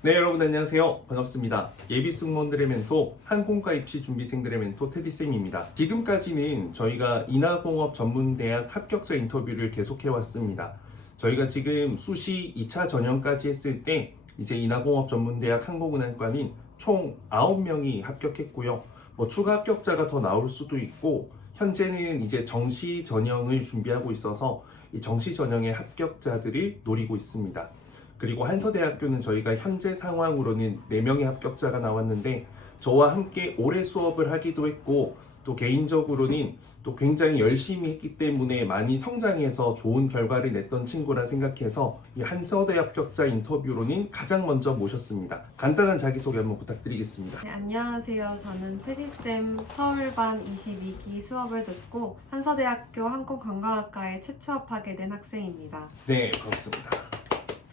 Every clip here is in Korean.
네, 여러분 안녕하세요. 반갑습니다. 예비 승무원들의 멘토, 항공과 입시 준비생들의 멘토 테디쌤입니다. 지금까지는 저희가 인하공업 전문대학 합격자 인터뷰를 계속해 왔습니다. 저희가 지금 수시 2차 전형까지 했을 때 이제 인하공업 전문대학 항공운항과는 총 9명이 합격했고요. 추가 합격자가 더 나올 수도 있고, 현재는 이제 정시 전형을 준비하고 있어서 이 정시 전형의 합격자들을 노리고 있습니다. 그리고 한서대학교는 저희가 현재 상황으로는 4명의 합격자가 나왔는데, 저와 함께 오래 수업을 하기도 했고, 또 개인적으로는 또 굉장히 열심히 했기 때문에 많이 성장해서 좋은 결과를 냈던 친구라 생각해서 이 한서대 합격자 인터뷰로는 가장 먼저 모셨습니다. 간단한 자기소개 한번 부탁드리겠습니다. 네, 안녕하세요. 저는 테디쌤 서울반 22기 수업을 듣고 한서대학교 항공관광학과에 채취업하게 된 학생입니다. 네, 그렇습니다.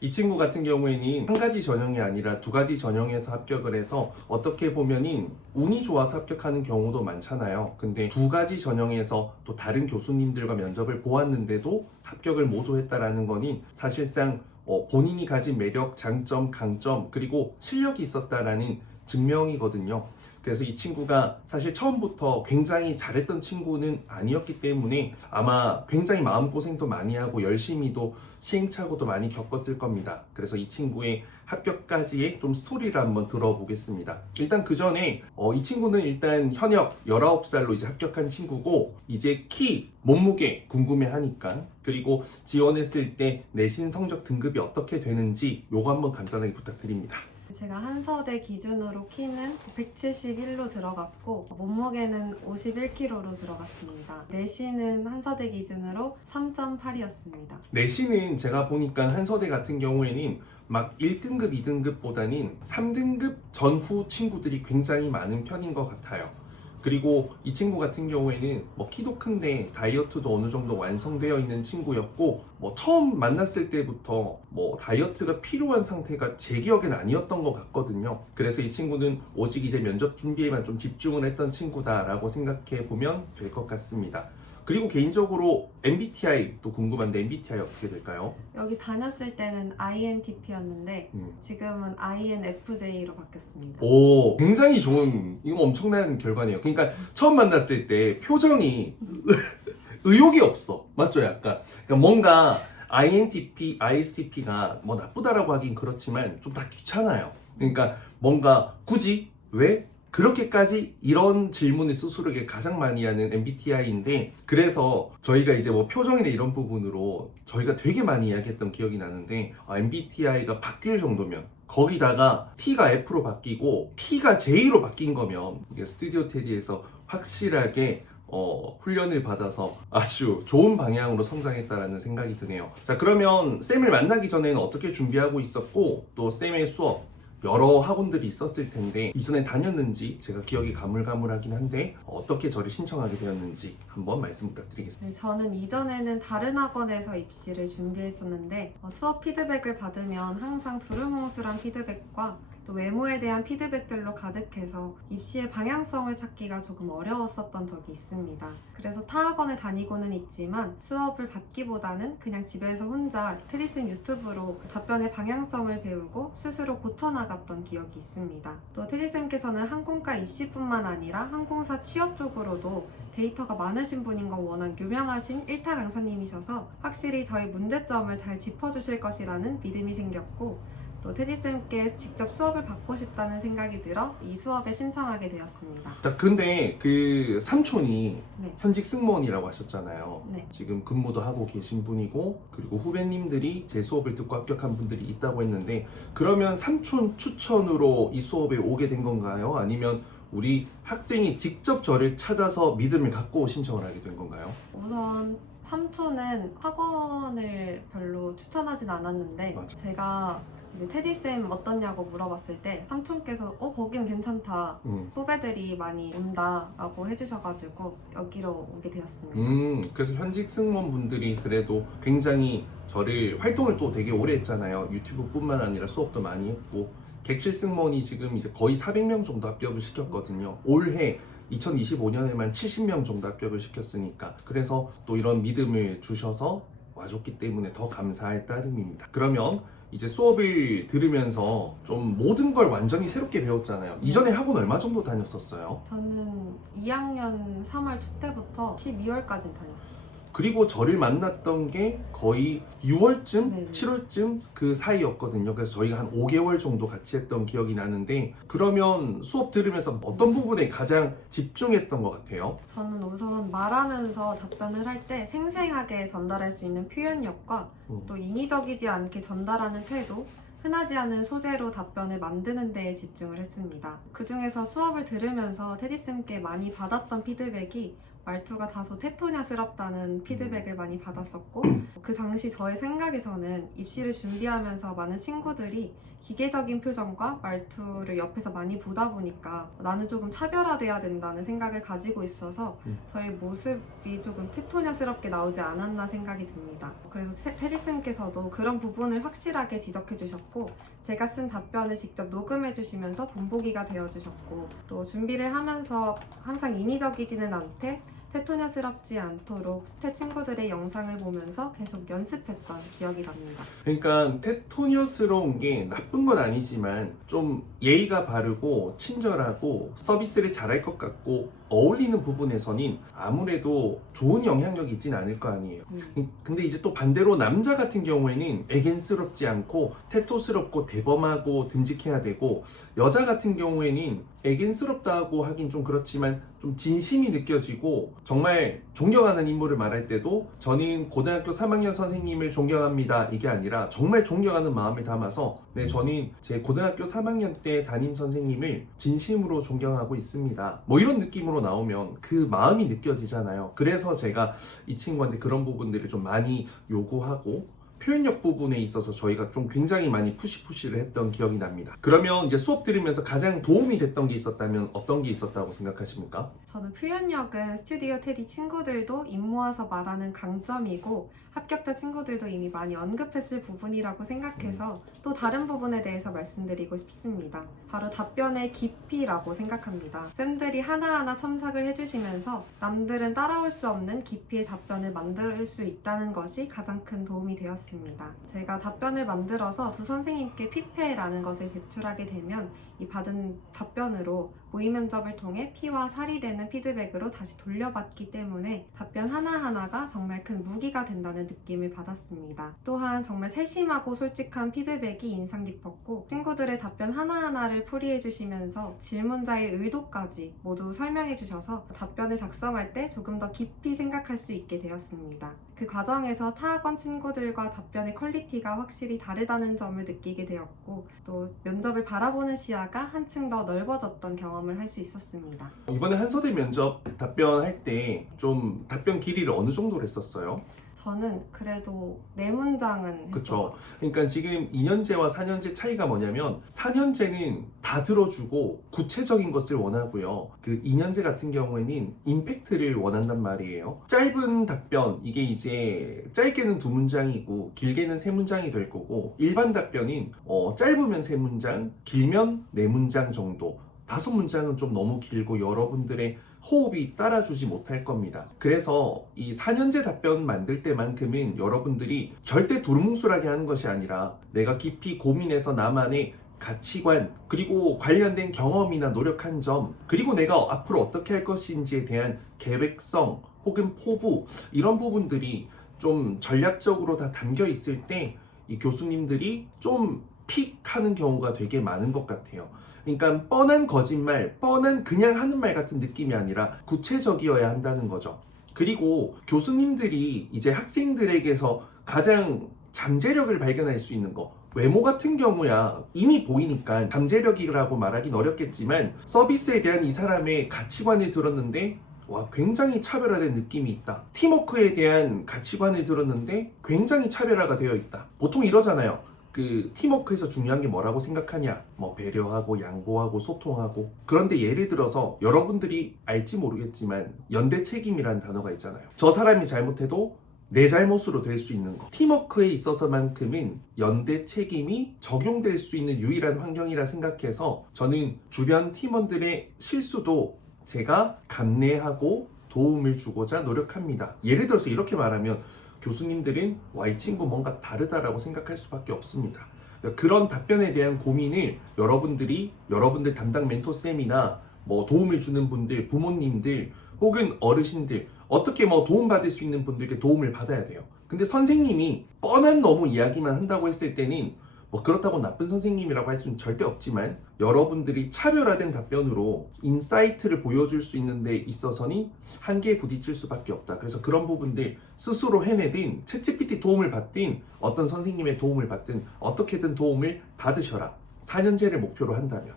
이 친구 같은 경우에는 한 가지 전형이 아니라 2가지 전형에서 합격을 해서 어떻게 보면은 운이 좋아서 합격하는 경우도 많잖아요. 근데 2가지 전형에서 또 다른 교수님들과 면접을 보았는데도 합격을 모두 했다라는 거는 사실상 본인이 가진 매력, 장점, 강점 그리고 실력이 있었다라는 증명이거든요. 그래서 이 친구가 사실 처음부터 굉장히 잘했던 친구는 아니었기 때문에 아마 굉장히 마음고생도 많이 하고 열심히도 시행착오도 많이 겪었을 겁니다. 그래서 이 친구의 합격까지의 좀 스토리를 한번 들어보겠습니다. 일단 그 전에 이 친구는 일단 현역 19살로 이제 합격한 친구고, 이제 키, 몸무게 궁금해하니까, 그리고 지원했을 때 내신 성적 등급이 어떻게 되는지 요거 한번 간단하게 부탁드립니다. 제가 한서대 기준으로 키는 171로 들어갔고 몸무게는 51kg로 들어갔습니다. 내신은 한서대 기준으로 3.8이었습니다. 내신은 제가 보니까 한서대 같은 경우에는 막 1등급, 2등급보다는 3등급 전후 친구들이 굉장히 많은 편인 것 같아요. 그리고 이 친구 같은 경우에는 키도 큰데 다이어트도 어느 정도 완성되어 있는 친구였고, 처음 만났을 때부터 다이어트가 필요한 상태가 제 기억엔 아니었던 것 같거든요. 그래서 이 친구는 오직 이제 면접 준비에만 좀 집중을 했던 친구다라고 생각해 보면 될 것 같습니다. 그리고 개인적으로 MBTI도 궁금한데 MBTI 어떻게 될까요? 여기 다녔을 때는 INTP였는데 지금은 INFJ로 바뀌었습니다. 오, 굉장히 좋은, 이거 엄청난 결과네요. 그러니까 처음 만났을 때 표정이 의욕이 없어. 맞죠? 약간. 그러니까 뭔가 INTP, ISTP가 나쁘다라고 하긴 그렇지만 좀 다 귀찮아요. 그러니까 뭔가 굳이 왜? 그렇게까지 이런 질문을 스스로에게 가장 많이 하는 MBTI인데, 그래서 저희가 이제 표정이나 이런 부분으로 저희가 되게 많이 이야기했던 기억이 나는데, MBTI가 바뀔 정도면, 거기다가 T가 F로 바뀌고 P가 J로 바뀐 거면 이게 스튜디오 테디에서 확실하게 훈련을 받아서 아주 좋은 방향으로 성장했다라는 생각이 드네요. 자, 그러면 쌤을 만나기 전에는 어떻게 준비하고 있었고, 또 쌤의 수업 여러 학원들이 있었을 텐데 이전에 다녔는지 제가 기억이 가물가물하긴 한데 어떻게 저를 신청하게 되었는지 한번 말씀 부탁드리겠습니다. 네, 저는 이전에는 다른 학원에서 입시를 준비했었는데 수업 피드백을 받으면 항상 두루뭉술한 피드백과 또 외모에 대한 피드백들로 가득해서 입시의 방향성을 찾기가 조금 어려웠었던 적이 있습니다. 그래서 타 학원을 다니고는 있지만 수업을 받기보다는 그냥 집에서 혼자 테디쌤 유튜브로 답변의 방향성을 배우고 스스로 고쳐나갔던 기억이 있습니다. 또 테디쌤께서는 항공과 입시뿐만 아니라 항공사 취업 쪽으로도 데이터가 많으신 분인 거 워낙 유명하신 1타 강사님이셔서 확실히 저희 문제점을 잘 짚어주실 것이라는 믿음이 생겼고, 또 테디쌤께 직접 수업을 받고 싶다는 생각이 들어 이 수업에 신청하게 되었습니다. 자, 근데 그 삼촌이 네. 현직 승무원이라고 하셨잖아요. 네. 지금 근무도 하고 계신 분이고, 그리고 후배님들이 제 수업을 듣고 합격한 분들이 있다고 했는데, 그러면 삼촌 추천으로 이 수업에 오게 된 건가요? 아니면 우리 학생이 직접 저를 찾아서 믿음을 갖고 신청을 하게 된 건가요? 우선 삼촌은 학원을 별로 추천하진 않았는데, 맞아. 제가 이제 테디쌤 어떻냐고 물어봤을 때 삼촌께서 거긴 괜찮다, 후배들이 많이 온다 라고 해주셔가지고 여기로 오게 되었습니다. 그래서 현직 승무원분들이 그래도 굉장히 저를 활동을 또 되게 오래 했잖아요. 유튜브뿐만 아니라 수업도 많이 했고, 객실 승무원이 지금 이제 거의 400명 정도 합격을 시켰거든요. 올해 2025년에만 70명 정도 합격을 시켰으니까. 그래서 또 이런 믿음을 주셔서 와줬기 때문에 더 감사할 따름입니다. 그러면 이제 수업을 들으면서 좀 모든 걸 완전히 새롭게 배웠잖아요. 이전에 학원 얼마 정도 다녔었어요? 저는 2학년 3월 초 때부터 12월까지 다녔어요. 그리고 저를 만났던 게 거의 6월쯤, 네네. 7월쯤 그 사이였거든요. 그래서 저희가 한 5개월 정도 같이 했던 기억이 나는데, 그러면 수업 들으면서 어떤 부분에 가장 집중했던 것 같아요? 저는 우선 말하면서 답변을 할 때 생생하게 전달할 수 있는 표현력과 또 인위적이지 않게 전달하는 태도, 흔하지 않은 소재로 답변을 만드는 데에 집중을 했습니다. 그 중에서 수업을 들으면서 테디쌤께 많이 받았던 피드백이 말투가 다소 테토냐스럽다는 피드백을 많이 받았었고, 그 당시 저의 생각에서는 입시를 준비하면서 많은 친구들이 기계적인 표정과 말투를 옆에서 많이 보다 보니까 나는 조금 차별화돼야 된다는 생각을 가지고 있어서 저의 모습이 조금 테토냐스럽게 나오지 않았나 생각이 듭니다. 그래서 테디쌤께서도 그런 부분을 확실하게 지적해 주셨고, 제가 쓴 답변을 직접 녹음해 주시면서 본보기가 되어 주셨고, 또 준비를 하면서 항상 인위적이지는 않되 테토냐스럽지 않도록 스태 친구들의 영상을 보면서 계속 연습했던 기억이 납니다. 그러니까 테토니어스러운 게 나쁜 건 아니지만 좀 예의가 바르고 친절하고 서비스를 잘할 것 같고 어울리는 부분에서는 아무래도 좋은 영향력이 있진 않을 거 아니에요. 근데 이제 또 반대로 남자 같은 경우에는 애견스럽지 않고 테토스럽고 대범하고 듬직해야 되고, 여자 같은 경우에는 애견스럽다고 하긴 좀 그렇지만 좀 진심이 느껴지고 정말 존경하는 인물을 말할 때도 저는 고등학교 3학년 선생님을 존경합니다 이게 아니라 정말 존경하는 마음을 담아서 네, 저는 제 고등학교 3학년 때 담임 선생님을 진심으로 존경하고 있습니다, 뭐 이런 느낌으로 나오면 그 마음이 느껴지잖아요. 그래서 제가 이 친구한테 그런 부분들을 좀 많이 요구하고 표현력 부분에 있어서 저희가 좀 굉장히 많이 푸시를 했던 기억이 납니다. 그러면 이제 수업 들으면서 가장 도움이 됐던 게 있었다면 어떤 게 있었다고 생각하십니까? 저는 표현력은 스튜디오 테디 친구들도 입 모아서 말하는 강점이고 합격자 친구들도 이미 많이 언급했을 부분이라고 생각해서 또 다른 부분에 대해서 말씀드리고 싶습니다. 바로 답변의 깊이라고 생각합니다. 쌤들이 하나하나 첨삭을 해주시면서 남들은 따라올 수 없는 깊이의 답변을 만들 수 있다는 것이 가장 큰 도움이 되었습니다. 제가 답변을 만들어서 두 선생님께 피폐라는 것을 제출하게 되면 이 받은 답변으로 모의 면접을 통해 피와 살이 되는 피드백으로 다시 돌려받기 때문에 답변 하나하나가 정말 큰 무기가 된다는 느낌을 받았습니다. 또한 정말 세심하고 솔직한 피드백이 인상 깊었고, 친구들의 답변 하나하나를 풀이해 주시면서 질문자의 의도까지 모두 설명해 주셔서 답변을 작성할 때 조금 더 깊이 생각할 수 있게 되었습니다. 그 과정에서 타학원 친구들과 답변의 퀄리티가 확실히 다르다는 점을 느끼게 되었고, 또 면접을 바라보는 시야가 한층 더 넓어졌던 경험을 할 수 있었습니다. 이번에 한서대 면접 답변할 때 좀 답변 길이를 어느 정도로 했었어요? 저는 그래도 4문장은 그쵸. 그러니까 지금 2년제와 4년제 차이가 뭐냐면 4년제는 다 들어주고 구체적인 것을 원하고요. 그 2년제 같은 경우에는 임팩트를 원한단 말이에요. 짧은 답변, 이게 이제 짧게는 2문장이고 길게는 3문장이 될 거고, 일반 답변은 짧으면 3문장, 길면 4문장 정도. 5문장은 좀 너무 길고 여러분들의 호흡이 따라주지 못할 겁니다. 그래서 이 4년제 답변 만들 때만큼은 여러분들이 절대 두루뭉술하게 하는 것이 아니라 내가 깊이 고민해서 나만의 가치관, 그리고 관련된 경험이나 노력한 점, 그리고 내가 앞으로 어떻게 할 것인지에 대한 계획성 혹은 포부, 이런 부분들이 좀 전략적으로 다 담겨 있을 때 이 교수님들이 좀 픽하는 경우가 되게 많은 것 같아요. 그러니까 뻔한 거짓말, 뻔한 그냥 하는 말 같은 느낌이 아니라 구체적이어야 한다는 거죠. 그리고 교수님들이 이제 학생들에게서 가장 잠재력을 발견할 수 있는 거, 외모 같은 경우야 이미 보이니까 잠재력이라고 말하긴 어렵겠지만, 서비스에 대한 이 사람의 가치관을 들었는데 와, 굉장히 차별화된 느낌이 있다. 팀워크에 대한 가치관을 들었는데 굉장히 차별화가 되어 있다. 보통 이러잖아요. 그 팀워크에서 중요한 게 뭐라고 생각하냐? 뭐 배려하고 양보하고 소통하고. 그런데 예를 들어서 여러분들이 알지 모르겠지만 연대 책임이라는 단어가 있잖아요. 저 사람이 잘못해도 내 잘못으로 될 수 있는 거. 팀워크에 있어서만큼은 연대 책임이 적용될 수 있는 유일한 환경이라 생각해서 저는 주변 팀원들의 실수도 제가 감내하고 도움을 주고자 노력합니다. 예를 들어서 이렇게 말하면 교수님들은 와, 이 친구 뭔가 다르다라고 생각할 수밖에 없습니다. 그런 답변에 대한 고민을 여러분들 담당 멘토쌤이나 뭐 도움을 주는 분들, 부모님들 혹은 어르신들 어떻게 뭐 도움받을 수 있는 분들께 도움을 받아야 돼요. 근데 선생님이 뻔한 너무 이야기만 한다고 했을 때는 뭐 그렇다고 나쁜 선생님이라고 할 수는 절대 없지만 여러분들이 차별화된 답변으로 인사이트를 보여줄 수 있는 데 있어서는 한계에 부딪힐 수밖에 없다. 그래서 그런 부분들 스스로 해내든 챗GPT 도움을 받든 어떤 선생님의 도움을 받든 어떻게든 도움을 받으셔라. 4년제를 목표로 한다면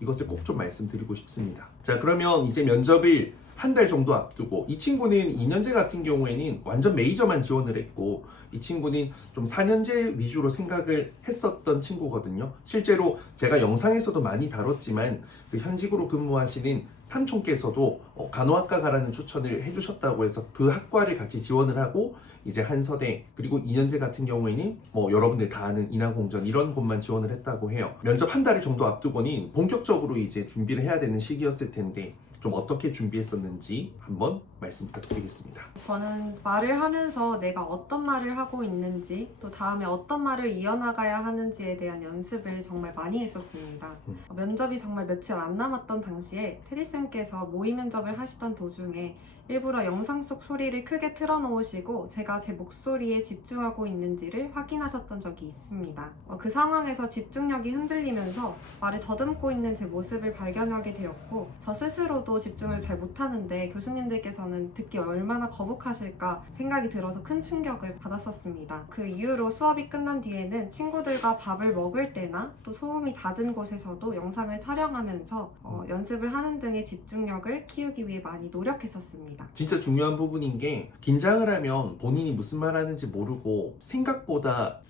이것을 꼭 좀 말씀드리고 싶습니다. 자, 그러면 이제 면접을 한 달 정도 앞두고 이 친구는 2년제 같은 경우에는 완전 메이저만 지원을 했고 이 친구는 좀 4년제 위주로 생각을 했었던 친구거든요. 실제로 제가 영상에서도 많이 다뤘지만 그 현직으로 근무하시는 삼촌께서도 간호학과 가라는 추천을 해주셨다고 해서 그 학과를 같이 지원을 하고 이제 한서대 그리고 2년제 같은 경우에는 뭐 여러분들 다 아는 인하공전 이런 곳만 지원을 했다고 해요. 면접 한 달 정도 앞두고는 본격적으로 이제 준비를 해야 되는 시기였을 텐데 좀 어떻게 준비했었는지 한번 말씀 부탁드리겠습니다. 저는 말을 하면서 내가 어떤 말을 하고 있는지 또 다음에 어떤 말을 이어나가야 하는지에 대한 연습을 정말 많이 했었습니다. 면접이 정말 며칠 안 남았던 당시에 테디쌤께서 모의 면접을 하시던 도중에 일부러 영상 속 소리를 크게 틀어놓으시고 제가 제 목소리에 집중하고 있는지를 확인하셨던 적이 있습니다. 그 상황에서 집중력이 흔들리면서 말을 더듬고 있는 제 모습을 발견하게 되었고 저 스스로도 집중을 잘 못하는데 교수님들께서는 듣기 얼마나 거북하실까 생각이 들어서 큰 충격을 받았었습니다. 그 이후로 수업이 끝난 뒤에는 친구들과 밥을 먹을 때나 또 소음이 잦은 곳에서도 영상을 촬영하면서 연습을 하는 등의 집중력을 키우기 위해 많이 노력했었습니다. 진짜 중요한 부분인 게 긴장을 하면 본인이 무슨 말 하는지 모르고 생각보다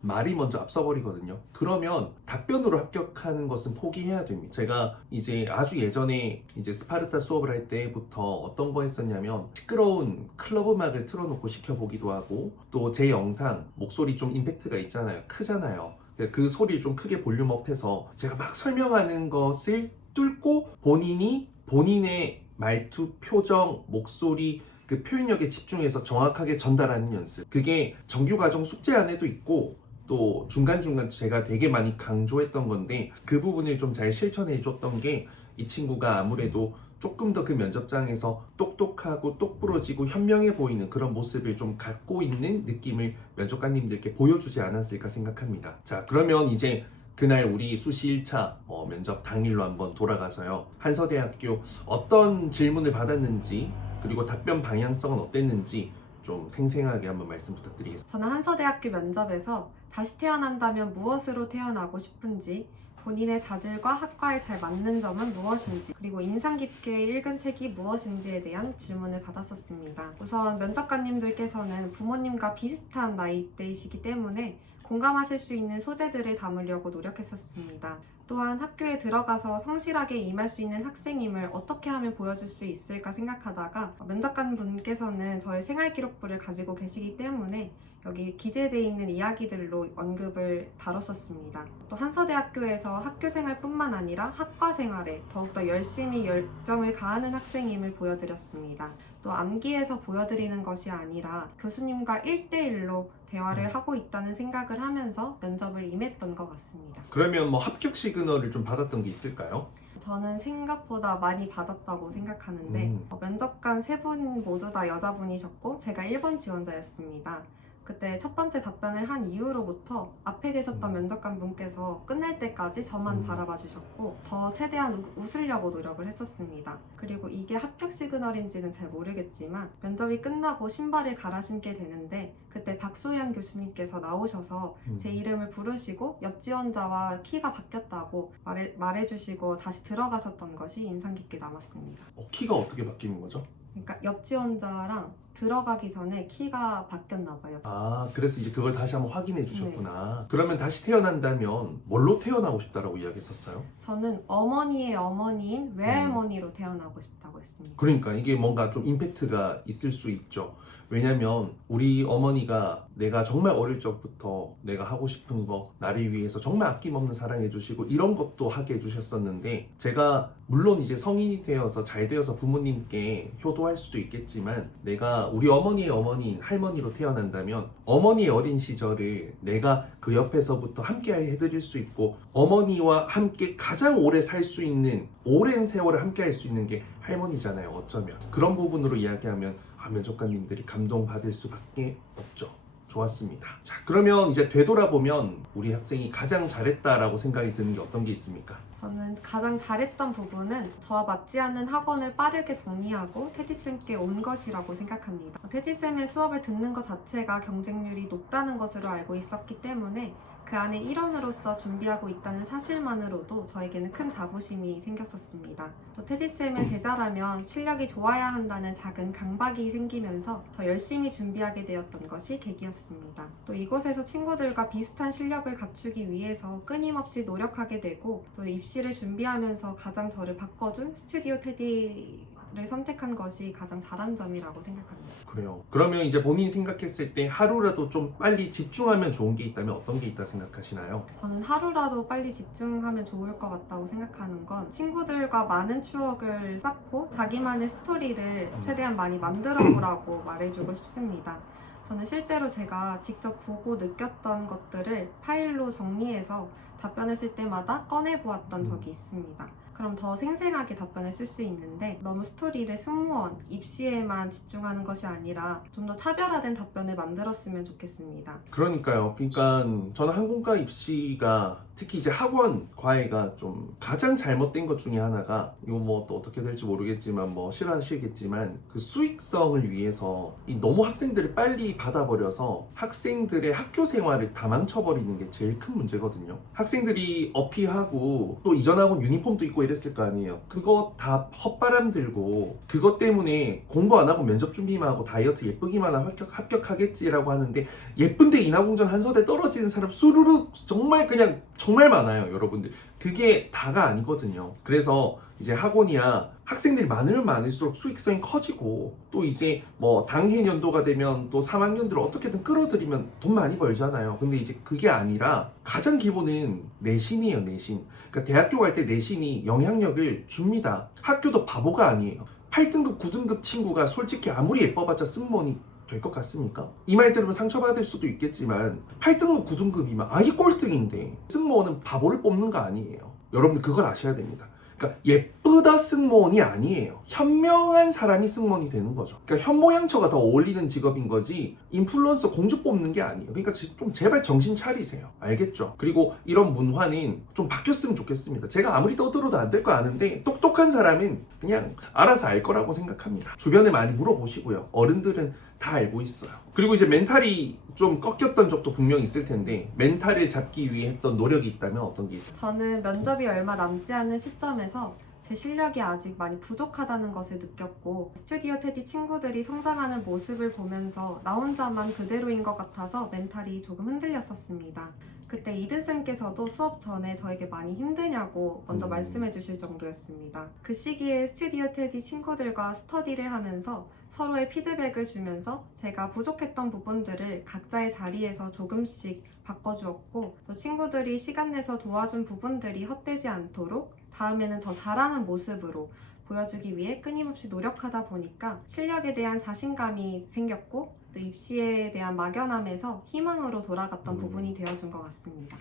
말이 먼저 앞서버리거든요. 그러면 답변으로 합격하는 것은 포기해야 됩니다. 제가 이제 아주 예전에 이제 스파르타 수업을 할 때부터 어떤 거 했었냐면 시끄러운 클럽 음악을 틀어놓고 시켜보기도 하고 또 제 영상 목소리 좀 임팩트가 있잖아요. 크잖아요. 그 소리를 좀 크게 볼륨업해서 제가 막 설명하는 것을 뚫고 본인의 말투, 표정, 목소리, 그 표현력에 집중해서 정확하게 전달하는 연습. 그게 정규과정 숙제 안에도 있고 또 중간중간 제가 되게 많이 강조했던 건데 그 부분을 좀 잘 실천해 줬던 게 이 친구가 아무래도 조금 더 그 면접장에서 똑똑하고 똑부러지고 현명해 보이는 그런 모습을 좀 갖고 있는 느낌을 면접관님들께 보여주지 않았을까 생각합니다. 자, 그러면 이제 그날 우리 수시 1차 면접 당일로 한번 돌아가서요. 한서대학교 어떤 질문을 받았는지 그리고 답변 방향성은 어땠는지 좀 생생하게 한번 말씀 부탁드리겠습니다. 저는 한서대학교 면접에서 다시 태어난다면 무엇으로 태어나고 싶은지, 본인의 자질과 학과에 잘 맞는 점은 무엇인지, 그리고 인상 깊게 읽은 책이 무엇인지에 대한 질문을 받았었습니다. 우선 면접관님들께서는 부모님과 비슷한 나이대이시기 때문에 공감하실 수 있는 소재들을 담으려고 노력했었습니다. 또한 학교에 들어가서 성실하게 임할 수 있는 학생임을 어떻게 하면 보여줄 수 있을까 생각하다가 면접관 분께서는 저의 생활기록부를 가지고 계시기 때문에 여기 기재되어 있는 이야기들로 언급을 다뤘었습니다. 또 한서대학교에서 학교생활뿐만 아니라 학과생활에 더욱더 열심히 열정을 가하는 학생임을 보여드렸습니다. 또 암기해서 보여드리는 것이 아니라 교수님과 1대1로 대화를 하고 있다는 생각을 하면서 면접을 임했던 것 같습니다. 그러면 뭐 합격 시그널을 좀 받았던 게 있을까요? 저는 생각보다 많이 받았다고 생각하는데 면접관 3분 모두 다 여자분이셨고 제가 1번 지원자였습니다. 그때 첫 번째 답변을 한 이후로부터 앞에 계셨던 면접관 분께서 끝날 때까지 저만 바라봐 주셨고 더 최대한 웃으려고 노력을 했었습니다. 그리고 이게 합격 시그널인지는 잘 모르겠지만 면접이 끝나고 신발을 갈아 신게 되는데 그때 박소연 교수님께서 나오셔서 제 이름을 부르시고 옆 지원자와 키가 바뀌었다고 말해주시고 다시 들어가셨던 것이 인상 깊게 남았습니다. 키가 어떻게 바뀌는 거죠? 그러니까 옆 지원자랑 들어가기 전에 키가 바뀌었나 봐요. 아, 그래서 이제 그걸 다시 한번 확인해 주셨구나. 그러면 다시 태어난다면 뭘로 태어나고 싶다라고 이야기했었어요? 저는 어머니의 어머니인 외할머니로 태어나고 싶다고 했습니다. 그러니까 이게 뭔가 좀 임팩트가 있을 수 있죠. 왜냐면 우리 어머니가 내가 정말 어릴 적부터 내가 하고 싶은 거 나를 위해서 정말 아낌없는 사랑해 주시고 이런 것도 하게 해주셨었는데, 제가 물론 이제 성인이 되어서 잘 되어서 부모님께 효도할 수도 있겠지만, 내가 우리 어머니의 어머니인 할머니로 태어난다면 어머니의 어린 시절을 내가 그 옆에서부터 함께 해드릴 수 있고, 어머니와 함께 가장 오래 살 수 있는, 오랜 세월을 함께 할 수 있는 게 할머니잖아요. 어쩌면 그런 부분으로 이야기하면 면접관님들이 감동받을 수밖에 없죠. 좋았습니다. 자, 그러면 이제 되돌아보면 우리 학생이 가장 잘했다라고 생각이 드는 게 어떤 게 있습니까? 저는 가장 잘했던 부분은 저와 맞지 않는 학원을 빠르게 정리하고 테디쌤께 온 것이라고 생각합니다. 테디쌤의 수업을 듣는 것 자체가 경쟁률이 높다는 것으로 알고 있었기 때문에 그 안에 일원으로서 준비하고 있다는 사실만으로도 저에게는 큰 자부심이 생겼었습니다. 또 테디쌤의 제자라면 실력이 좋아야 한다는 작은 강박이 생기면서 더 열심히 준비하게 되었던 것이 계기였습니다. 또 이곳에서 친구들과 비슷한 실력을 갖추기 위해서 끊임없이 노력하게 되고, 또 입시를 준비하면서 가장 저를 바꿔준 스튜디오 테디를 선택한 것이 가장 잘한 점이라고 생각합니다. 그래요. 그러면 이제 본인이 생각했을 때 하루라도 좀 빨리 집중하면 좋은 게 있다면 어떤 게 있다 생각하시나요? 저는 하루라도 빨리 집중하면 좋을 것 같다고 생각하는 건, 친구들과 많은 추억을 쌓고 자기만의 스토리를 최대한 많이 만들어 보라고 말해주고 싶습니다. 저는 실제로 제가 직접 보고 느꼈던 것들을 파일로 정리해서 답변했을 때마다 꺼내보았던 적이 있습니다. 그럼 더 생생하게 답변을 쓸 수 있는데, 너무 스토리를 승무원, 입시에만 집중하는 것이 아니라 좀 더 차별화된 답변을 만들었으면 좋겠습니다. 그러니까요. 그러니까 저는 항공과 입시가 특히 이제 학원 과외가 좀 가장 잘못된 것 중에 하나가, 이거 뭐 또 어떻게 될지 모르겠지만 뭐 싫어하시겠지만, 그 수익성을 위해서 너무 학생들을 빨리 받아버려서 학생들의 학교 생활을 다 망쳐버리는 게 제일 큰 문제거든요. 학생들이 어피하고 또 이전 학원 유니폼도 입고 이랬을 거 아니에요. 그거 다 헛바람 들고, 그것 때문에 공부 안 하고 면접 준비만 하고 다이어트 예쁘기만 하면 합격하겠지라고 하는데, 예쁜데 인하공전 한 서대 떨어지는 사람 수르르 정말 그냥 정말 많아요, 여러분들. 그게 다가 아니거든요. 그래서 이제 학원이야 학생들이 많으면 많을수록 수익성이 커지고, 또 이제 뭐 당해년도가 되면 또 3학년들을 어떻게든 끌어들이면 돈 많이 벌잖아요. 근데 이제 그게 아니라 가장 기본은 내신이에요, 내신. 그러니까 대학교 갈 때 내신이 영향력을 줍니다. 학교도 바보가 아니에요. 8등급, 9등급 친구가 솔직히 아무리 예뻐봤자 승무원이 될 것 같습니까? 이 말 들으면 상처받을 수도 있겠지만 8등급, 9등급이면 아예 꼴등인데 승무원은 바보를 뽑는 거 아니에요. 여러분들 그걸 아셔야 됩니다. 그러니까 예쁘다 승무원이 아니에요. 현명한 사람이 승무원이 되는 거죠. 그러니까 현모양처가 더 어울리는 직업인 거지, 인플루언서 공주 뽑는 게 아니에요. 그러니까 좀 제발 정신 차리세요. 알겠죠? 그리고 이런 문화는 좀 바뀌었으면 좋겠습니다. 제가 아무리 떠들어도 안 될 거 아는데, 똑똑한 사람은 그냥 알아서 알 거라고 생각합니다. 주변에 많이 물어보시고요. 어른들은 다 알고 있어요. 그리고 이제 멘탈이 좀 꺾였던 적도 분명히 있을 텐데, 멘탈을 잡기 위해 했던 노력이 있다면 어떤 게 있어요? 저는 면접이 얼마 남지 않은 시점에서 제 실력이 아직 많이 부족하다는 것을 느꼈고, 스튜디오 테디 친구들이 성장하는 모습을 보면서 나 혼자만 그대로인 것 같아서 멘탈이 조금 흔들렸었습니다. 그때 이든쌤께서도 수업 전에 저에게 많이 힘드냐고 먼저 말씀해 주실 정도였습니다. 그 시기에 스튜디오 테디 친구들과 스터디를 하면서 서로의 피드백을 주면서 제가 부족했던 부분들을 각자의 자리에서 조금씩 바꿔주었고, 또 친구들이 시간 내서 도와준 부분들이 헛되지 않도록 다음에는 더 잘하는 모습으로 보여주기 위해 끊임없이 노력하다 보니까 실력에 대한 자신감이 생겼고, 또 입시에 대한 막연함에서 희망으로 돌아갔던 부분이 되어준 것 같습니다.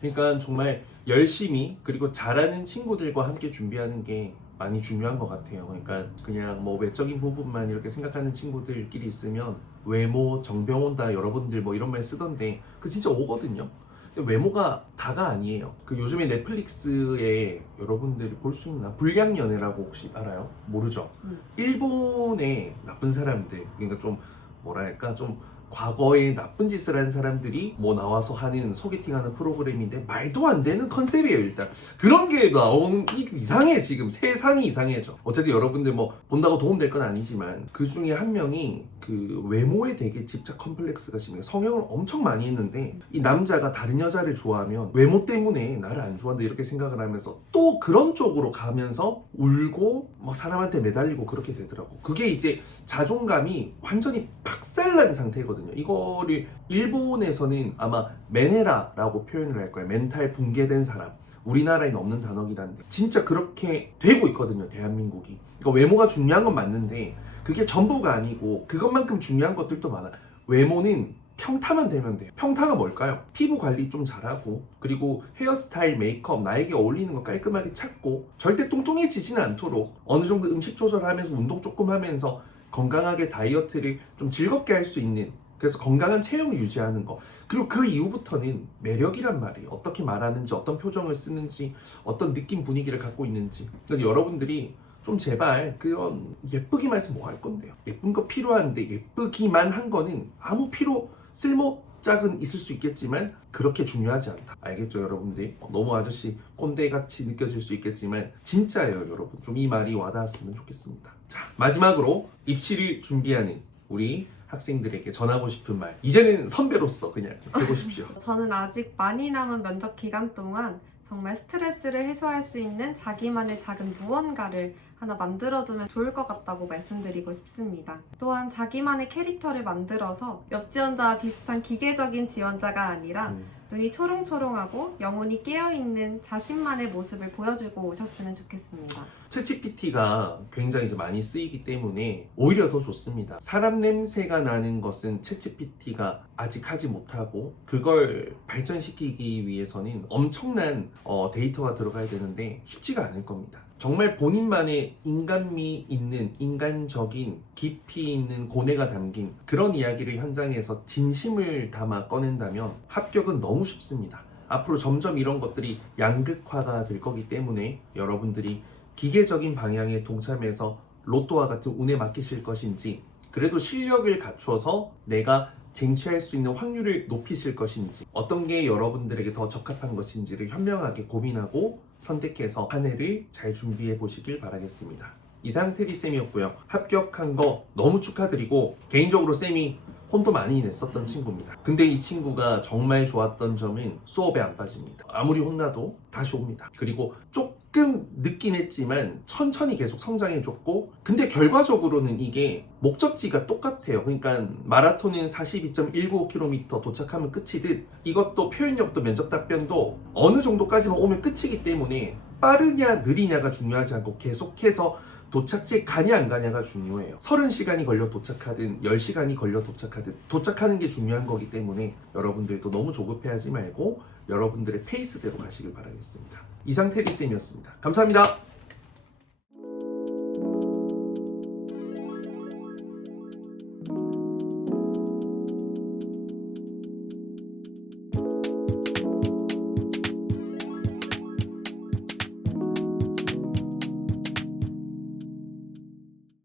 그러니까 정말 열심히 그리고 잘하는 친구들과 함께 준비하는 게 많이 중요한 것 같아요. 그러니까 그냥 뭐 외적인 부분만 이렇게 생각하는 친구들끼리 있으면 외모 정병 온다 여러분들 뭐 이런 말 쓰던데, 그 진짜 오거든요. 근데 외모가 다가 아니에요. 그 요즘에 넷플릭스에 여러분들이 볼 수 있나? 불량연애라고 혹시 알아요? 모르죠? 일본의 나쁜 사람들, 그러니까 좀 뭐랄까 좀 과거에 나쁜 짓을 한 사람들이 뭐 나와서 하는 소개팅하는 프로그램인데 말도 안 되는 컨셉이에요. 일단 그런 게 나오는 이상해. 지금 세상이 이상해져. 어쨌든 여러분들 뭐 본다고 도움될 건 아니지만 그 중에 한 명이 그 외모에 되게 집착 컴플렉스가 심해요. 성형을 엄청 많이 했는데 이 남자가 다른 여자를 좋아하면 외모 때문에 나를 안 좋아한다 이렇게 생각을 하면서 또 그런 쪽으로 가면서 울고 막 사람한테 매달리고 그렇게 되더라고. 그게 이제 자존감이 완전히 박살난 상태거든요. 이거를 일본에서는 아마 메네라라고 표현을 할 거예요. 멘탈 붕괴된 사람. 우리나라에는 없는 단어긴 한데 진짜 그렇게 되고 있거든요. 대한민국이. 그러니까 외모가 중요한 건 맞는데 그게 전부가 아니고 그것만큼 중요한 것들도 많아. 외모는 평타만 되면 돼요. 평타가 뭘까요? 피부 관리 좀 잘하고 그리고 헤어스타일, 메이크업 나에게 어울리는 거 깔끔하게 찾고 절대 뚱뚱해지지는 않도록 어느 정도 음식 조절하면서 운동 조금 하면서 건강하게 다이어트를 좀 즐겁게 할 수 있는 그래서 건강한 체형을 유지하는 거 그리고 그 이후부터는 매력이란 말이에요. 어떻게 말하는지 어떤 표정을 쓰는지 어떤 느낌 분위기를 갖고 있는지 그래서 여러분들이 좀 제발 그런 예쁘기만 해서 뭐 할 건데요. 예쁜 거 필요한데 예쁘기만 한 거는 아무 쓸모 짝은 있을 수 있겠지만 그렇게 중요하지 않다. 알겠죠 여러분들? 너무 아저씨 꼰대같이 느껴질 수 있겠지만 진짜예요 여러분. 좀 이 말이 와닿았으면 좋겠습니다. 자 마지막으로 입시를 준비하는 우리 학생들에게 전하고 싶은 말 이제는 선배로서 그냥 해보십시오. 저는 아직 많이 남은 면접 기간 동안 정말 스트레스를 해소할 수 있는 자기만의 작은 무언가를 하나 만들어두면 좋을 것 같다고 말씀드리고 싶습니다. 또한 자기만의 캐릭터를 만들어서 옆 지원자와 비슷한 기계적인 지원자가 아니라 눈이 초롱초롱하고 영혼이 깨어있는 자신만의 모습을 보여주고 오셨으면 좋겠습니다. 챗GPT가 굉장히 이제 많이 쓰이기 때문에 오히려 더 좋습니다. 사람 냄새가 나는 것은 챗GPT가 아직 하지 못하고 그걸 발전시키기 위해서는 엄청난 데이터가 들어가야 되는데 쉽지가 않을 겁니다. 정말 본인만의 인간미 있는 인간적인 깊이 있는 고뇌가 담긴 그런 이야기를 현장에서 진심을 담아 꺼낸다면 합격은 너무 쉽습니다. 앞으로 점점 이런 것들이 양극화가 될 거기 때문에 여러분들이 기계적인 방향에 동참해서 로또와 같은 운에 맡기실 것인지 그래도 실력을 갖추어서 내가 쟁취할 수 있는 확률을 높이실 것인지 어떤 게 여러분들에게 더 적합한 것인지를 현명하게 고민하고 선택해서 한 해를 잘 준비해 보시길 바라겠습니다. 이상 테디쌤이었고요. 합격한 거 너무 축하드리고 개인적으로 쌤이 혼도 많이 냈었던 친구입니다. 근데 이 친구가 정말 좋았던 점은 수업에 안 빠집니다. 아무리 혼나도 다시 옵니다. 그리고 조금 늦긴 했지만 천천히 계속 성장해줬고 근데 결과적으로는 이게 목적지가 똑같아요. 그러니까 마라톤은 42.195km 도착하면 끝이듯 이것도 표현력도 면접 답변도 어느 정도까지만 오면 끝이기 때문에 빠르냐 느리냐가 중요하지 않고 계속해서 도착지에 가냐 안 가냐가 중요해요. 30시간이 걸려 도착하든 10시간이 걸려 도착하든 도착하는 게 중요한 거기 때문에 여러분들도 너무 조급해하지 말고 여러분들의 페이스대로 가시길 바라겠습니다. 이상 테디쌤이었습니다. 감사합니다.